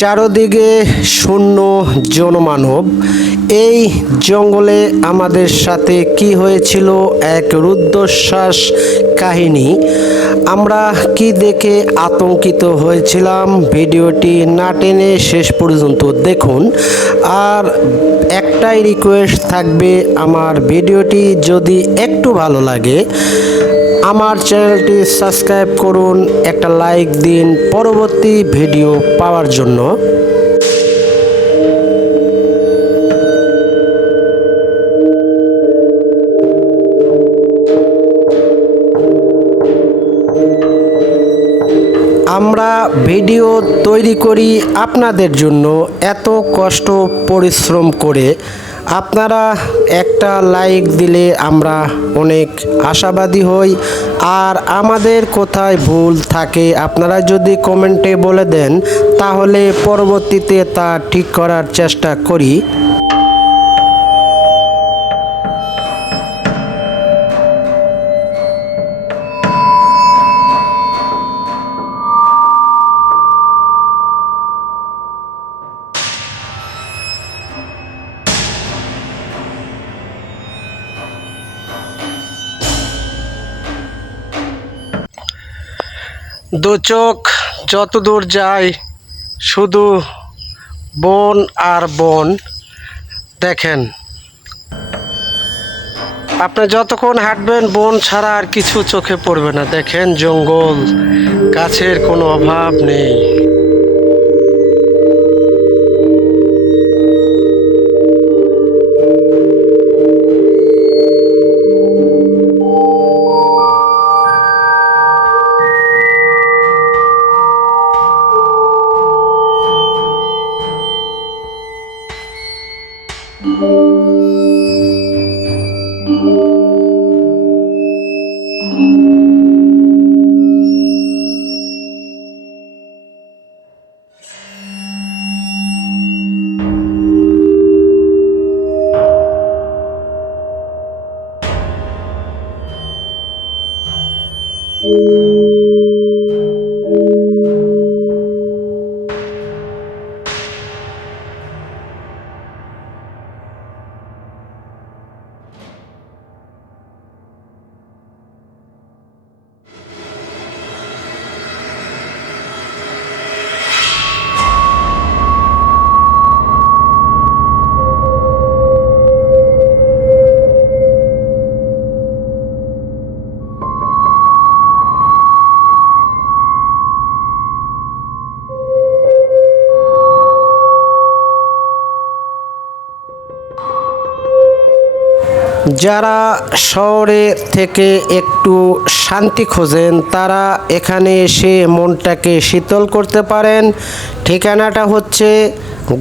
চারদিকে শূন্য জনমানব। এই জঙ্গলে আমাদের সাথে কি হয়েছিল এক রুদ্ধশ্বাস কাহিনী। আমরা কি দেখে আতঙ্কিত হয়েছিলাম, ভিডিওটি না টেনে শেষ পর্যন্ত দেখুন। আর একটাই রিকোয়েস্ট থাকবে, আমার ভিডিওটি যদি একটু ভালো লাগে আমার চ্যানেলটি সাবস্ক্রাইব করুন, একটা লাইক দিন পরবর্তী ভিডিও পাওয়ার জন্য। আমরা ভিডিও তৈরি করি আপনাদের জন্য, এত কষ্ট পরিশ্রম করে। আপনারা একটা লাইক দিলে আমরা অনেক আশাবাদী হই। আর আমাদের কোথায় ভুল থাকে আপনারা যদি কমেন্টে বলে দেন, তাহলে পরবর্তীতে তা ঠিক করার চেষ্টা করি। দু চোখ যতদূর যায় শুধু বন আর বন। দেখেন, আপনি যতক্ষণ হাঁটবেন বন ছাড়া আর কিছু চোখে পড়বে না। দেখেন, জঙ্গল, গাছের কোনো অভাব নেই। যারা শহরে থেকে একটু শান্তি খোঁজেন তারা এখানে এসে মনটাকে শীতল করতে পারেন। ঠিকানাটা হচ্ছে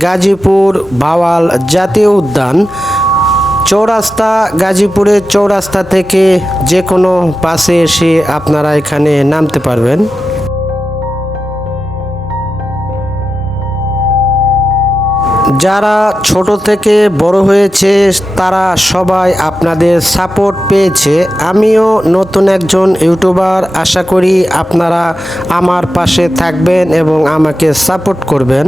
গাজীপুর ভাওয়াল জাতীয় উদ্যান, চৌরাস্তা। গাজীপুরের চৌরাস্তা থেকে যে কোনো বাসে এসে আপনারা এখানে নামতে পারবেন। যারা ছোট থেকে বড় হয়েছে তারা সবাই আপনাদের সাপোর্ট পেয়েছে। আমিও নতুন একজন ইউটিউবার, আশা করি আপনারা আমার পাশে থাকবেন এবং আমাকে সাপোর্ট করবেন।